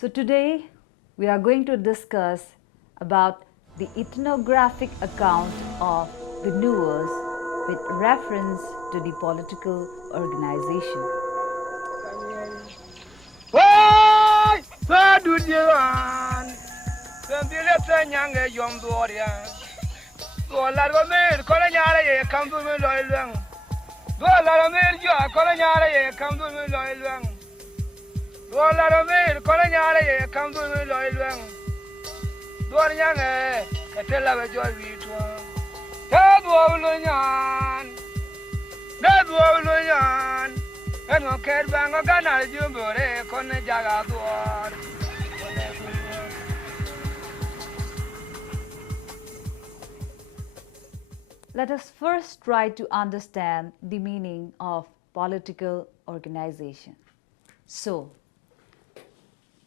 So today we are going to discuss about the ethnographic account of the Nuers with reference to the political organization. Let us first try to understand the meaning of political organization. So,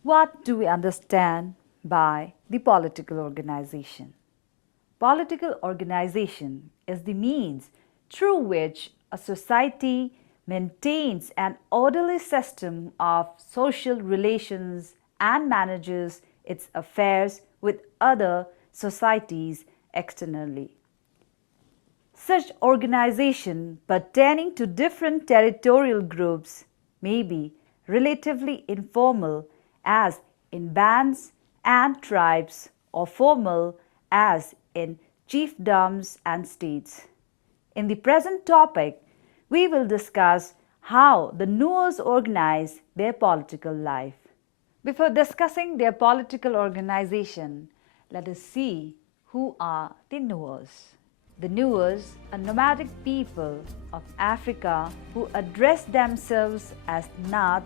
what do we understand by the political organization? Political organization is the means through which a society maintains an orderly system of social relations and manages its affairs with other societies externally. Such organization pertaining to different territorial groups may be relatively informal as in bands and tribes, or formal as in chiefdoms and states. In the present topic, we will discuss how the Nuers organize their political life. Before discussing their political organization, let us see who are the Nuers. The Nuers are nomadic people of Africa who address themselves as Nath,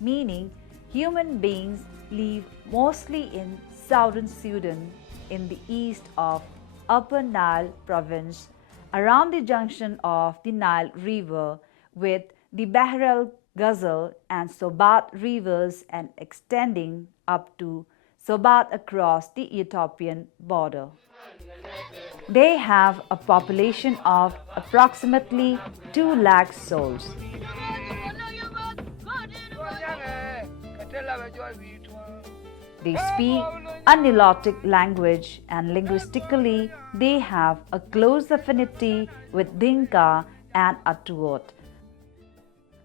meaning human beings live mostly in southern Sudan in the east of Upper Nile province around the junction of the Nile River with the Bahr el Ghazal and Sobat rivers and extending up to Sobat across the Ethiopian border. They have a population of approximately 2 lakh souls. They speak a Nilotic language and linguistically they have a close affinity with Dinka and Atuot.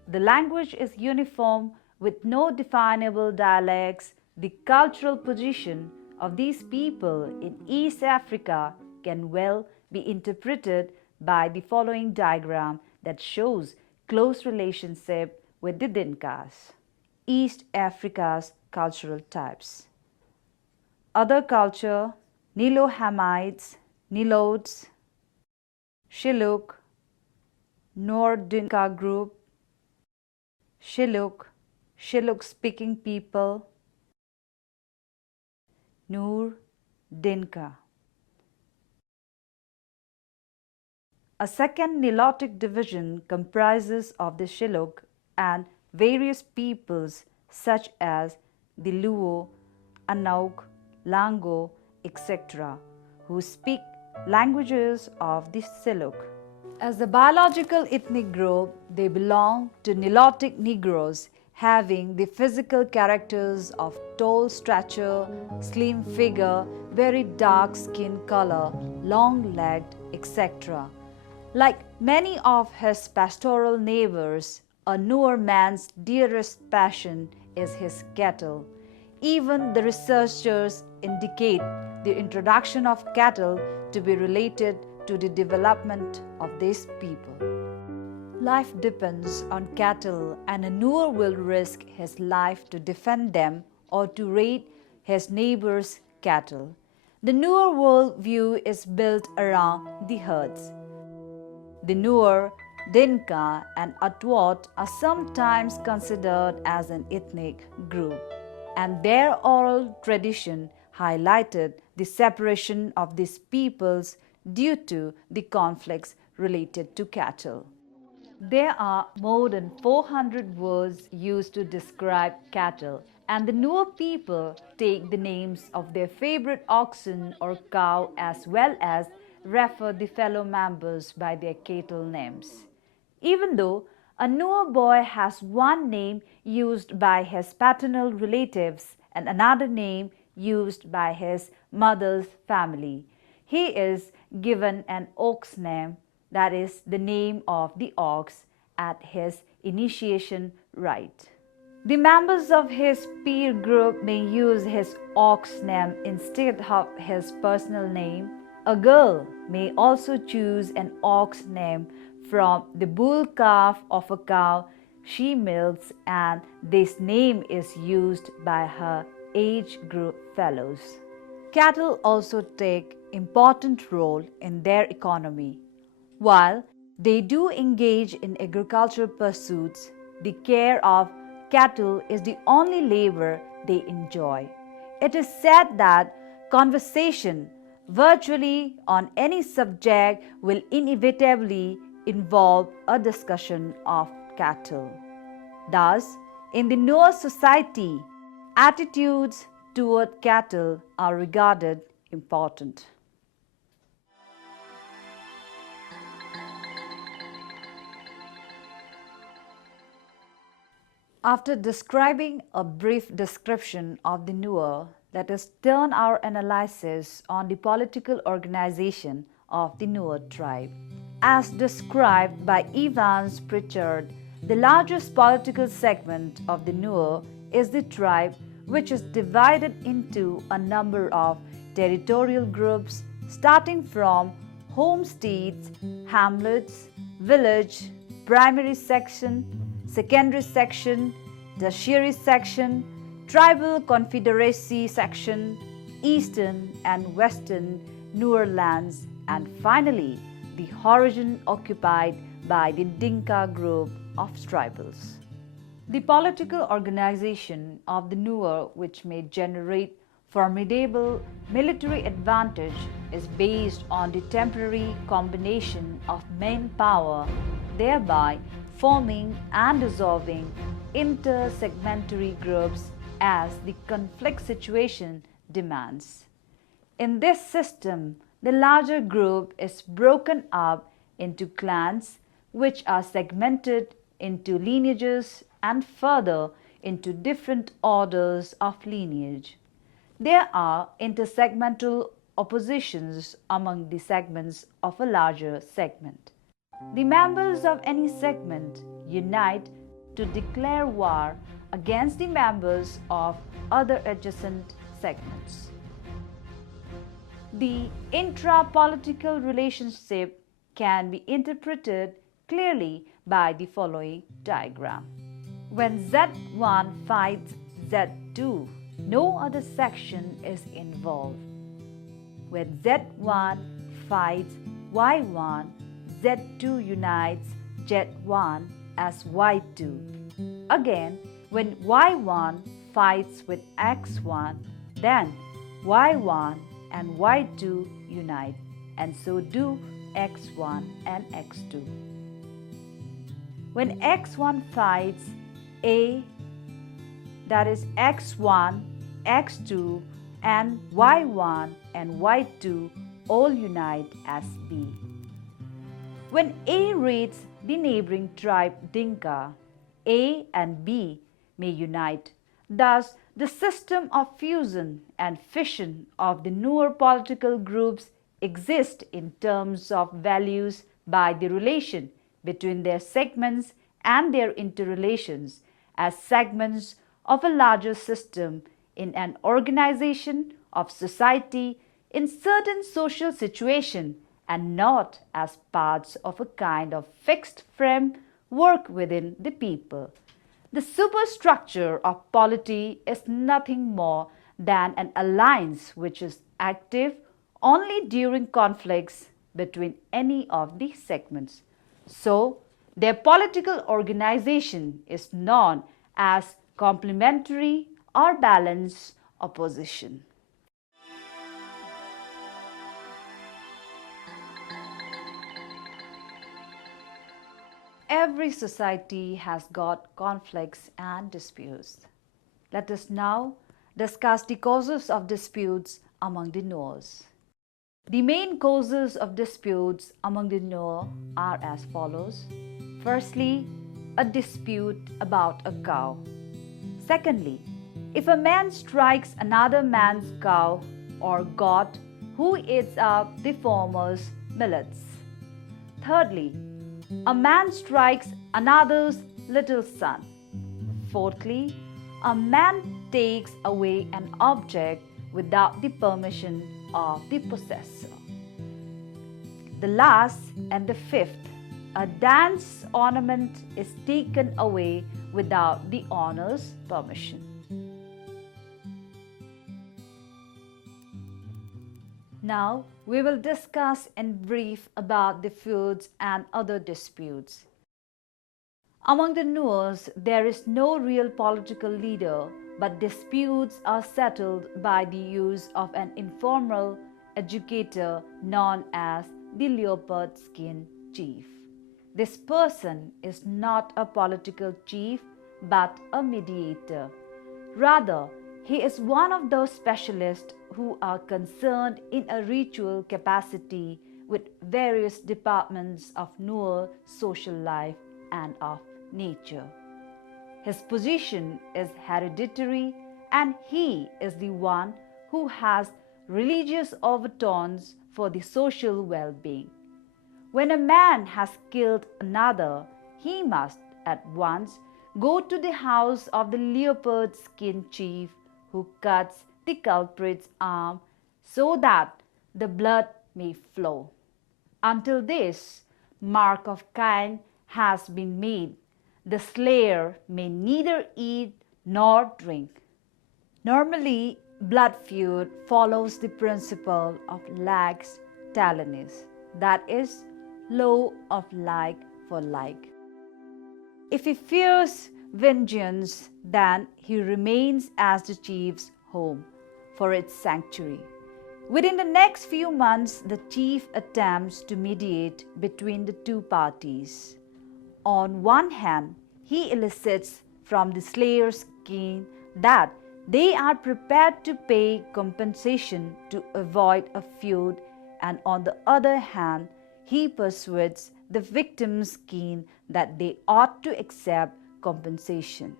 The language is uniform with no definable dialects. The cultural position of these people in East Africa can well be interpreted by the following diagram that shows close relationship with the Dinkas. East Africa's cultural types. Other culture: Nilo-Hamites, Nilotes, Shilluk, Nor Dinka group, Shilluk, Shilluk-speaking people, Nur, Dinka. A second Nilotic division comprises of the Shilluk and various peoples such as the Luo, Anauk, Lango, etc., who speak languages of the Shilluk. As a biological ethnic group, they belong to Nilotic Negroes, having the physical characters of tall stature, slim figure, very dark skin color, long-legged, etc. Like many of his pastoral neighbors, a Nuer man's dearest passion is his cattle. Even the researchers indicate the introduction of cattle to be related to the development of these people. Life depends on cattle, and a Nuer will risk his life to defend them or to raid his neighbor's cattle. The Nuer worldview is built around the herds. The Nuer, Dinka, and Atuot are sometimes considered as an ethnic group, and their oral tradition highlighted the separation of these peoples due to the conflicts related to cattle. There are more than 400 words used to describe cattle, and the Nuer people take the names of their favorite oxen or cow as well as refer the fellow members by their cattle names. Even though a Nuer boy has one name used by his paternal relatives and another name used by his mother's family. He is given an ox name, that is the name of the ox, at his initiation rite. The members of his peer group may use his ox name instead of his personal name. A girl may also choose an ox name from the bull calf of a cow she milks, and this name is used by her age group fellows. Cattle also take important role in their economy. While they do engage in agricultural pursuits, the care of cattle is the only labor they enjoy. It is said that conversation virtually on any subject will inevitably involve a discussion of cattle. Thus, in the Nuer society, attitudes toward cattle are regarded important. After describing a brief description of the Nuer, let us turn our analysis on the political organization of the Nuer tribe. As described by Evans Pritchard, the largest political segment of the Nuer is the tribe, which is divided into a number of territorial groups starting from homesteads, hamlets, village, primary section, secondary section, tertiary section, tribal confederacy section, eastern and western Nuer lands, and finally the horizon occupied by the Dinka group of tribals. The political organization of the Nuer, which may generate formidable military advantage, is based on the temporary combination of main power, thereby forming and dissolving inter-segmentary groups as the conflict situation demands. In this system, the larger group is broken up into clans, which are segmented into lineages and further into different orders of lineage. There are intersegmental oppositions among the segments of a larger segment. The members of any segment unite to declare war against the members of other adjacent segments. The intra-political relationship can be interpreted clearly by the following diagram. When Z1 fights Z2, no other section is involved. When Z1 fights Y1, Z2 unites Z1 as Y2. Again, when Y1 fights with X1, then Y1 and Y2 unite, and so do X1 and X2. When X1 fights A, that is X1, X2, and Y1 and Y2 all unite as B. When A raids the neighboring tribe Dinka, A and B may unite. Thus, the system of fusion and fission of the Nuer political groups exist in terms of values by the relation between their segments and their interrelations as segments of a larger system in an organization of society in certain social situation, and not as parts of a kind of fixed framework within the people. The superstructure of polity is nothing more than an alliance which is active only during conflicts between any of the segments. So, their political organization is known as complementary or balanced opposition. Every society has got conflicts and disputes. Let us now discuss the causes of disputes among the Nuers. The main causes of disputes among the Nuer are as follows. Firstly, a dispute about a cow. Secondly, If a man strikes another man's cow or goat, who eats up the former's millets? Thirdly, a man strikes another's little son. Fourthly, a man takes away an object without the permission of the possessor. The last and the fifth, a dance ornament is taken away without the owner's permission. Now we will discuss in brief about the feuds and other disputes. Among the Nuers, there is no real political leader, but disputes are settled by the use of an informal educator known as the leopard skin chief. This person is not a political chief, but a mediator. Rather, he is one of those specialists who are concerned in a ritual capacity with various departments of Nuer social life and of nature. His position is hereditary, and he is the one who has religious overtones for the social well-being. When a man has killed another, he must at once go to the house of the leopard skin chief, who cuts the culprit's arm so that the blood may flow. Until this mark of Cain has been made, the slayer may neither eat nor drink. Normally, blood feud follows the principle of lex talionis, that is, law of like for like. If he fears vengeance, then he remains as the chief's home for its sanctuary. Within the next few months, the chief attempts to mediate between the two parties. On one hand, he elicits from the slayer's kin that they are prepared to pay compensation to avoid a feud, and on the other hand, he persuades the victim's kin that they ought to accept compensation.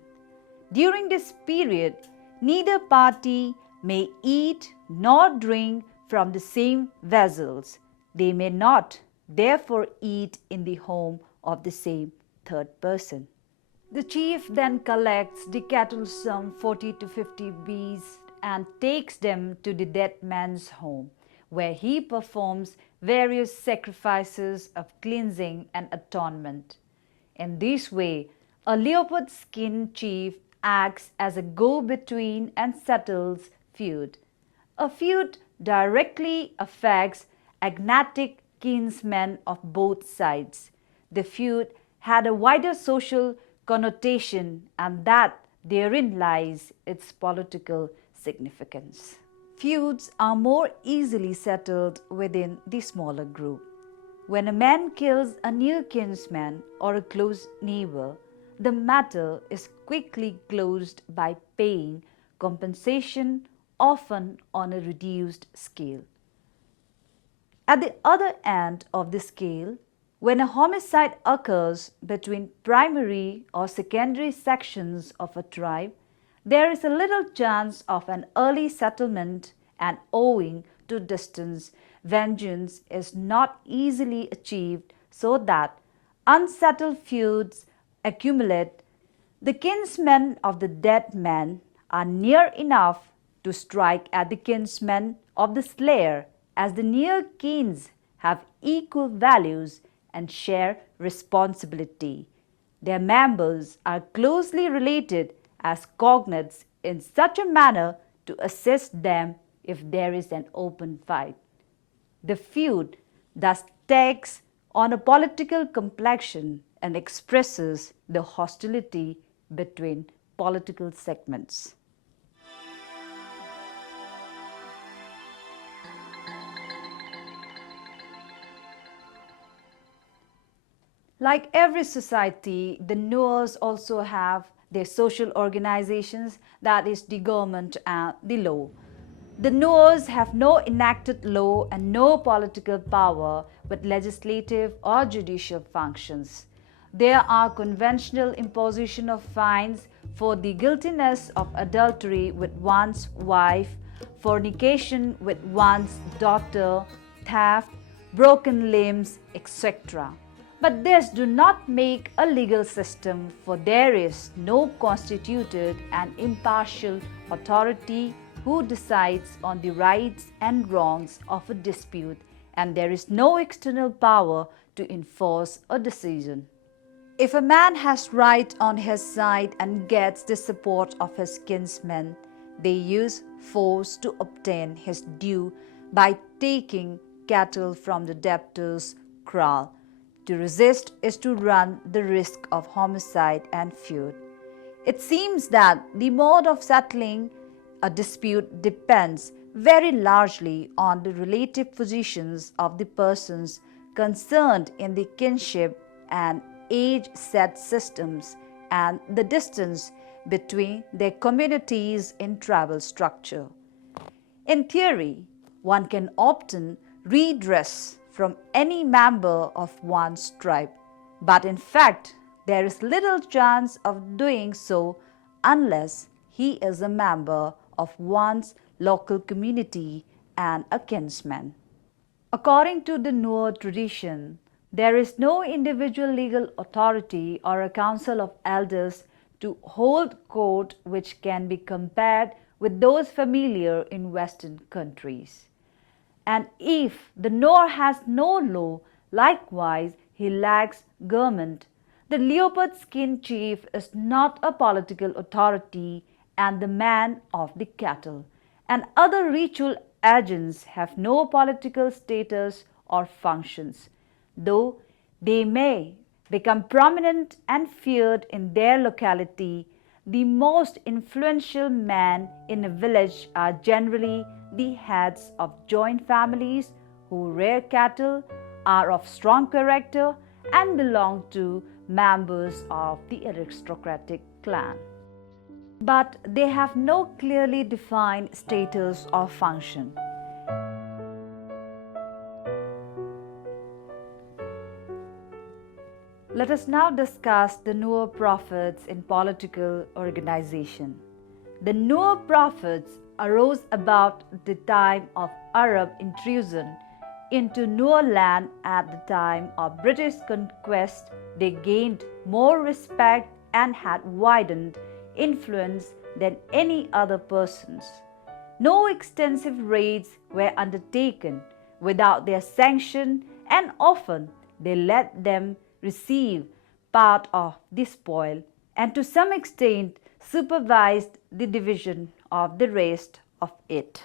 During this period, neither party may eat nor drink from the same vessels. They may not, therefore, eat in the home of the same third person. The chief then collects the cattle, some 40 to 50 beasts, and takes them to the dead man's home, where he performs various sacrifices of cleansing and atonement. In this way, a leopard skin chief acts as a go-between and settles feud. A feud directly affects agnatic kinsmen of both sides. The feud had a wider social connotation, and that therein lies its political significance. Feuds are more easily settled within the smaller group. When a man kills a near kinsman or a close neighbor, the matter is quickly closed by paying compensation, often on a reduced scale. At the other end of the scale, when a homicide occurs between primary or secondary sections of a tribe, there is a little chance of an early settlement, and owing to distance, vengeance is not easily achieved, so that unsettled feuds accumulate. The kinsmen of the dead man are near enough to strike at the kinsmen of the slayer, as the near kins have equal values and share responsibility. Their members are closely related as cognates in such a manner to assist them if there is an open fight. The feud thus takes on a political complexion and expresses the hostility between political segments. Like every society, the Nuers also have their social organizations, that is the government and the law. The Nuers have no enacted law and no political power, but legislative or judicial functions. There are conventional imposition of fines for the guiltiness of adultery with one's wife, fornication with one's daughter, theft, broken limbs, etc. But this do not make a legal system, for there is no constituted and impartial authority who decides on the rights and wrongs of a dispute, and there is no external power to enforce a decision. If a man has right on his side and gets the support of his kinsmen, they use force to obtain his due by taking cattle from the debtor's kraal. To resist is to run the risk of homicide and feud. It seems that the mode of settling a dispute depends very largely on the relative positions of the persons concerned in the kinship and age-set systems and the distance between their communities in tribal structure. In theory, one can obtain redress from any member of one's tribe, but in fact, there is little chance of doing so unless he is a member of one's local community and a kinsman. According to the Nuer tradition, there is no individual legal authority or a council of elders to hold court which can be compared with those familiar in Western countries. And if the Nuer has no law, likewise he lacks government. The leopard skin chief is not a political authority and the man of the cattle and other ritual agents have no political status or functions, though they may become prominent and feared in their locality. The most influential men in a village are generally the heads of joint families who rear cattle, are of strong character, and belong to members of the aristocratic clan. But they have no clearly defined status or function. Let us now discuss the Nuer prophets in political organization. The Nuer prophets arose about the time of Arab intrusion into Nuer land. At the time of British conquest, they gained more respect and had widened influence than any other persons. No extensive raids were undertaken without their sanction, and often they let them receive part of the spoil and to some extent supervised the division of the rest of it.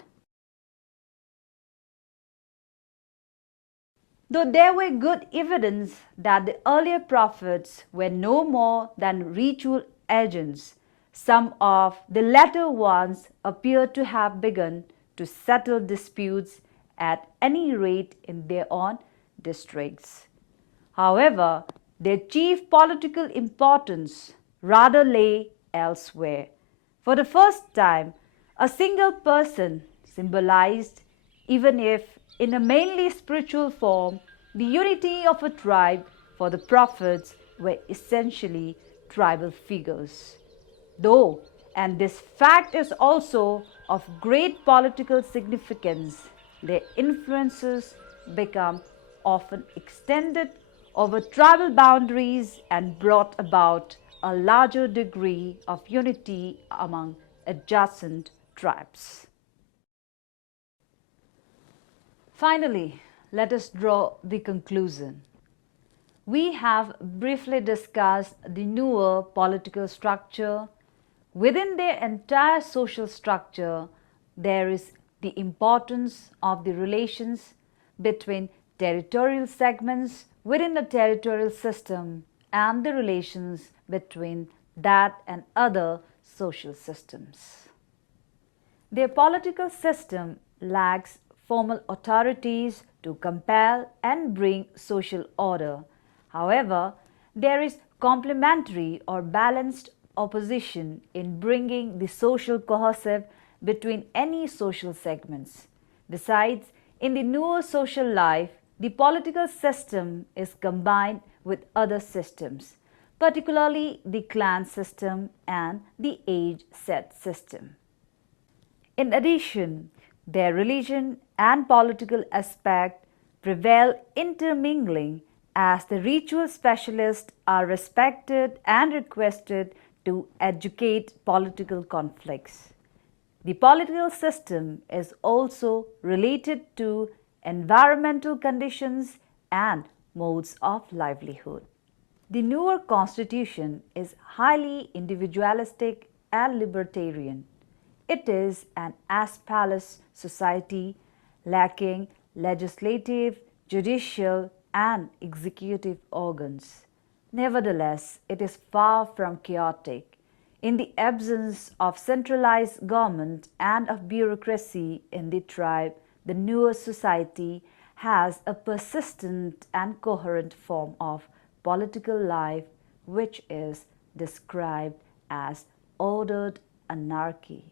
Though there were good evidence that the earlier prophets were no more than ritual agents, some of the latter ones appear to have begun to settle disputes at any rate in their own districts. However, their chief political importance rather lay elsewhere. For the first time, a single person symbolized, even if in a mainly spiritual form, the unity of a tribe, for the prophets were essentially tribal figures. Though, and this fact is also of great political significance, their influences become often extended over tribal boundaries and brought about a larger degree of unity among adjacent tribes. Finally, let us draw the conclusion. We have briefly discussed the Nuer political structure. Within their entire social structure, there is the importance of the relations between territorial segments within a territorial system and the relations between that and other social systems. Their political system lacks formal authorities to compel and bring social order. However, there is complementary or balanced opposition in bringing the social cohesive between any social segments. Besides, in the Nuer social life, the political system is combined with other systems. particularly the clan system and the age set system. In addition, their religion and political aspect prevail intermingling as the ritual specialists are respected and requested to educate political conflicts. The political system is also related to environmental conditions and modes of livelihood. The Nuer constitution is highly individualistic and libertarian. It is an as-palace society lacking legislative, judicial, and executive organs. Nevertheless, it is far from chaotic. In the absence of centralized government and of bureaucracy in the tribe, the Nuer society has a persistent and coherent form of political life which is described as ordered anarchy.